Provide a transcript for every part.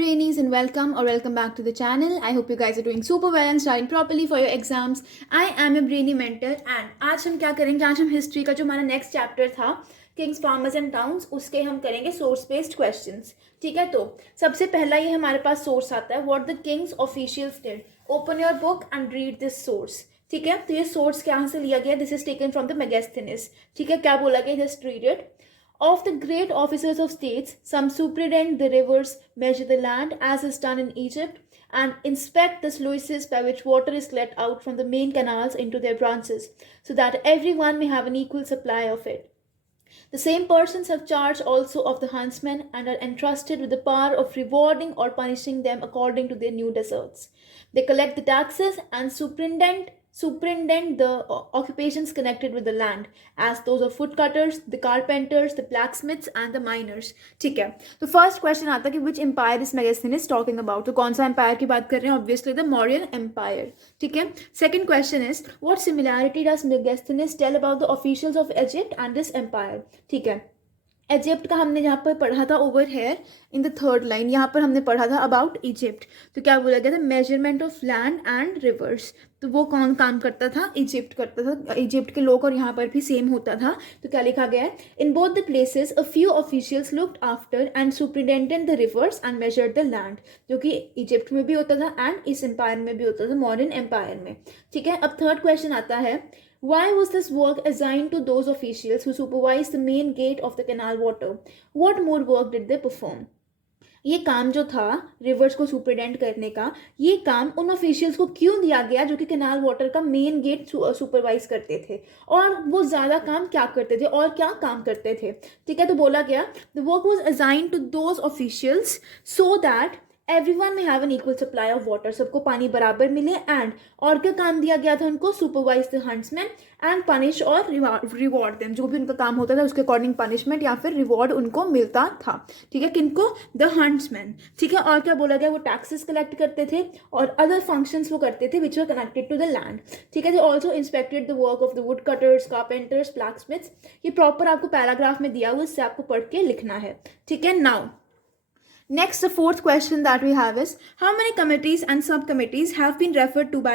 Brainees and welcome back to the channel. I hope you guys are doing super well and studying properly for your exams. I am a Brainy mentor and आज हम क्या करेंगे, आज हम history का जो हमारा next chapter था किंग्स फार्मर्स एंड टाउन्स उसके हम करेंगे सोर्स बेस्ड क्वेश्चंस. ठीक है, तो सबसे पहला ये हमारे पास सोर्स आता है what the kings officials did. Open your book and read this source. ठीक है, तो ये सोर्स कहाँ से लिया गया, this is taken from the Megasthenes. ठीक है, क्या बोला गया, just read it. Of the great officers of states, some superintend the rivers, measure the land as is done in Egypt, and inspect the sluices by which water is let out from the main canals into their branches, so that everyone may have an equal supply of it. The same persons have charge also of the huntsmen and are entrusted with the power of rewarding or punishing them according to their new deserts. They collect the taxes and superintend the occupations connected with the land, as those of woodcutters, the carpenters, the blacksmiths and the miners. ठीक है, तो first question आता है कि विच empire is Megasthenes talking about. तो कौन सा empire की बात कर रहे हैं, ऑब्वियसली द मौर्यन एम्पायर. ठीक है, second question is what similarity does Megasthenes tell about the officials of Egypt and this empire. ठीक है, इजिप्ट का हमने यहाँ पर पढ़ा था over here in the third line, यहाँ पर हमने पढ़ा था अबाउट इजिप्ट. तो क्या बोला गया था, measurement of land and reverse. तो वो कौन काम करता था, इजिप्ट करता था, इजिप्ट के लोग, और यहाँ पर भी सेम होता था. तो क्या लिखा गया है, in both the places a few officials looked after and superintended the rivers and measured the land. जो कि इजिप्ट में भी होता था एंड इस एम्पायर में भी होता था, मॉडर्न एम्पायर में. ठीक है, अब थर्ड क्वेश्चन आता है, why was this work assigned to those officials who supervised the main gate of the canal water? What more work did they perform? ये काम जो था रिवर्स को सुपरिटेंड करने का, ये काम उन ऑफिशियल्स को क्यों दिया गया जो कि कैनाल वाटर का मेन गेट सुपरवाइज करते थे, और वो ज़्यादा काम क्या करते थे और क्या काम करते थे. ठीक है, तो बोला गया the work was assigned to those officials so that everyone may have an equal supply of water, सबको पानी बराबर मिले. एंड और क्या काम दिया गया था उनको, supervise the huntsman and punish और रिवॉर्ड देम. जो भी उनका काम होता था उसके अकॉर्डिंग पनिशमेंट या फिर रिवॉर्ड उनको मिलता था. ठीक है, किनको, द हंट्समैन. ठीक है, और क्या बोला गया, वो टैक्सेस कलेक्ट करते थे और अदर फंक्शंस वो करते थे which were connected to the land. ठीक है, they also inspected the work of the wood cutters, carpenters, blacksmiths. ये प्रॉपर आपको पैराग्राफ में दिया हुआ, इससे आपको पढ़ के लिखना है. ठीक है, now next, the fourth question that we have is how many committees and subcommittees have been referred to by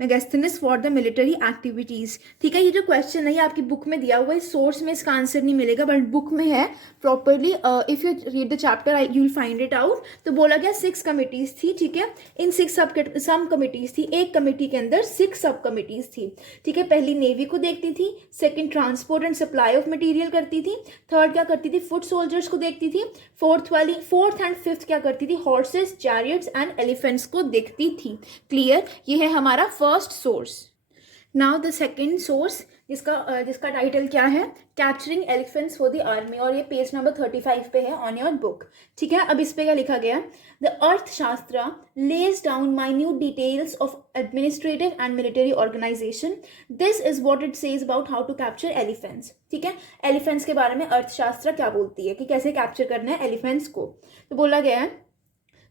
Megasthenes for the military activities. ठीक है, ये जो क्वेश्चन है ये आपकी बुक में दिया हुआ है, सोर्स में इसका आंसर नहीं मिलेगा बट बुक में है properly. If you read the chapter you will find it out. तो बोला गया 6 कमिटीज थी. ठीक है, इन 6 सब कमिटीज थी, एक कमेटी के अंदर 6 सब कमिटीज थी. ठीक है, पहली नेवी को देखती थी, second transport and supply of material करती थी, थर्ड क्या करती थी, फुट सोल्जर्स को देखती थी, फोर्थ एंड फिफ्थ क्या करती थी, हॉर्सेस, चैरियट्स एंड एलिफेंट्स को देखती थी. क्लियर, ये है हमारा first source. Now the second source जिसका टाइटल क्या है, capturing elephants for the army, और ये पेज नंबर 35 पे है ऑन योर बुक. ठीक है, अब इस पे क्या लिखा गया, the Arthashastra lays down minute details of administrative and military organisation. This is what it says about how to capture elephants. ठीक है, एलिफेंट्स के बारे में अर्थशास्त्र क्या बोलती है कि कैसे कैप्चर करना है एलिफेंट्स को. तो बोला गया है,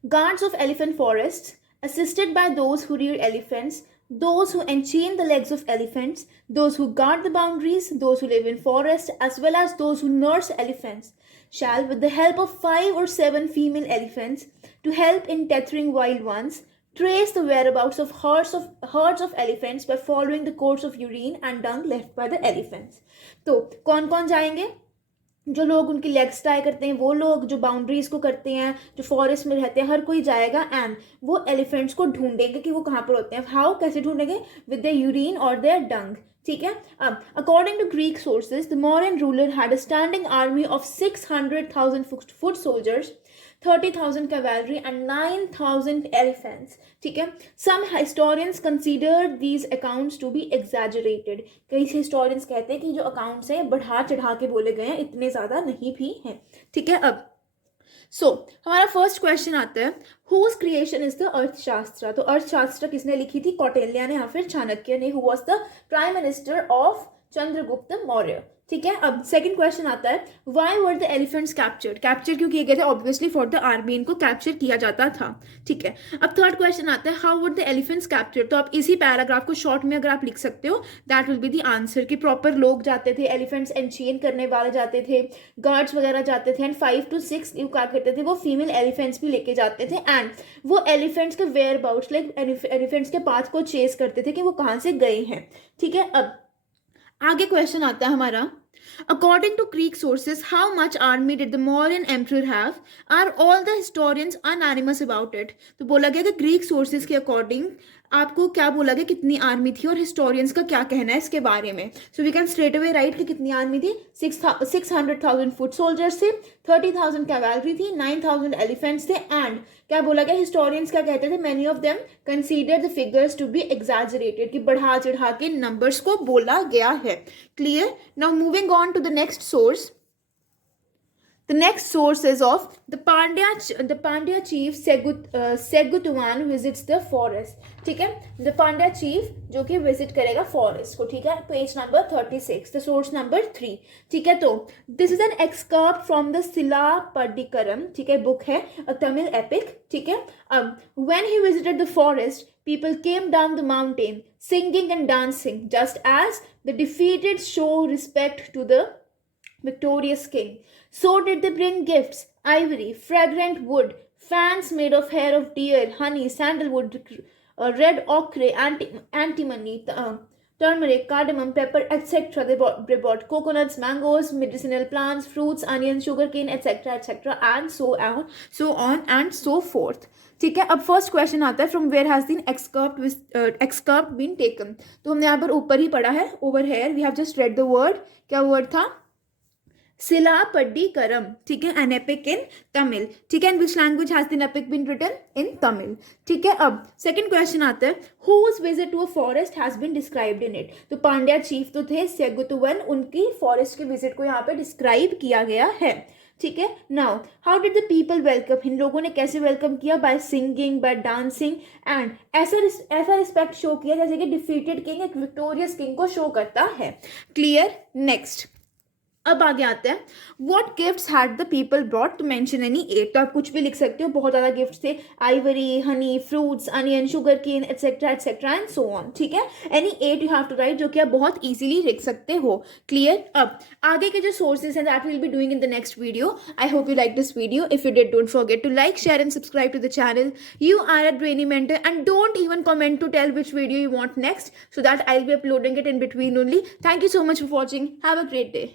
guards of elephant forest assisted by those who rear elephants, those who enchain the legs of elephants, those who guard the boundaries, those who live in forest, as well as those who nurse elephants, shall, with the help of 5 or 7 female elephants, to help in tethering wild ones, trace the whereabouts of herds of elephants by following the course of urine and dung left by the elephants. तो कौन कौन जाएंगे, जो लोग उनकी legs tie करते हैं, वो लोग जो बाउंड्रीज को करते हैं, जो फॉरेस्ट में रहते हैं, हर कोई जाएगा एंड वो एलिफेंट्स को ढूंढेंगे कि वो कहाँ पर होते हैं. हाउ, कैसे ढूंढेंगे, विद देयर यूरिन और देयर डंग. ठीक है, अब according to Greek sources the modern ruler had a standing army of 600,000 foot soldiers, 30,000 cavalry and 9,000 elephants. ठीक है, some historians consider these accounts to be exaggerated. कई historians कहते हैं कि जो accounts हैं बढ़ा चढ़ा के बोले गए हैं, इतने ज़्यादा नहीं भी हैं. ठीक है, अब हमारा फर्स्ट क्वेश्चन आता है, हुज क्रिएशन इज द अर्थशास्त्र. तो अर्थशास्त्र किसने लिखी थी, कौटिल्य ने या फिर चाणक्य ने, who was the prime minister of Chandragupta Maurya. ठीक है, अब सेकंड क्वेश्चन आता है, why were the elephants captured? Capture क्यों किए गए थे? ऑब्वियसली फॉर द आर्मी, इनको कैप्चर किया जाता था। ठीक है, अब थर्ड क्वेश्चन आता है, how were the elephants captured? तो आप इसी पैराग्राफ को शॉर्ट में अगर आप लिख सकते हो, that will be the answer. कि प्रॉपर लोग जाते थे, एलिफेंट्स एनचेन करने वाले जाते थे, गार्ड्स वगैरह जाते थे, एंड 5 to 6 यू क्या करते थे, वो फीमेल एलिफेंट्स भी लेके जाते थे, एंड वो एलिफेंट्स के वेयर अबाउट्स लाइक एलिफेंट्स के पाथ को चेस करते थे कि वो कहाँ से गए हैं। ठीक है, अब आगे क्वेश्चन आता है हमारा, according to Greek sources, how much army did the Mauryan emperor have? Are all the historians unanimous about it? तो बोला गया कि ग्रीक सोर्सेज के अकॉर्डिंग आपको क्या बोला गया, कितनी आर्मी थी, और हिस्टोरियंस का क्या कहना है इसके बारे में। So we can straight away write कि कितनी आर्मी थी, 600,000 फुट सोल्जर्स थे, 30,000 कैवेलरी थी, 9,000 एलिफेंट्स थे, एंड क्या बोला गया, हिस्टोरियंस क्या कहते थे, many of them consider the figures to be exaggerated, कि बढ़ा चढ़ा के नंबर्स को बोला गया है। Clear? Now moving on to the next source. The next source is of the Pandya chief Segutuvan visits the forest. ठीक है, the Pandya chief जो कि विजिट करेगा फॉरेस्ट को। ठीक है, page number 36, the source number 3। ठीक है, तो this is an excerpt from the Silappadikaram. ठीक है, बुक है, अ तमिल एपिक। ठीक है, अब when he visited the forest, people came down the mountain singing and dancing just as the defeated show respect to the victorious king. So did they bring gifts, ivory, fragrant wood, fans made of hair of deer, honey, sandalwood, red ochre, antimony, turmeric, cardamom, pepper, etc. They brought coconuts, mangoes, medicinal plants, fruits, onions, sugarcane, etc., and so on and so forth. ठीक है, अब first question आता है, from where has been excerpt been taken? तो हमने यहाँ पर ऊपर ही पढ़ा है, over here we have just read the word. क्या वर्ड था? सिलापदिकरम। ठीक है, एन एपिक इन तमिल। ठीक है, in which language has the epic been written? In Tamil. ठीक है, अब सेकंड क्वेश्चन आता है, whose visit to a forest has been described in it? तो पांड्या चीफ तो थे सेगुतुवन, उनकी फॉरेस्ट के विजिट को यहाँ पे डिस्क्राइब किया गया है। ठीक है, now how did the people welcome? इन लोगों ने कैसे वेलकम किया? By singing, by dancing, and ऐसा रिस्पेक्ट शो किया जैसे कि डिफीटेड किंग एक विक्टोरियस किंग को शो करता है। क्लियर? नेक्स्ट, अब आगे आते हैं, what gifts had the people brought to mention any 8? तो आप कुछ भी लिख सकते हो, बहुत ज़्यादा गिफ्ट्स थे, ivory, honey, fruits, onion, sugar cane, etcetera and so on. ठीक है, any 8 you have to write, जो कि आप बहुत इजीली लिख सकते हो। क्लियर? अब आगे के जो सोर्सेज हैं that will be doing in the next video. I hope you like this video. If you did, don't forget to like, share and subscribe to the channel. You are a Brainy Mentor, and don't even comment to tell which video you want next, so that I'll be uploading it in between only. Thank you so much for watching. Have a great day.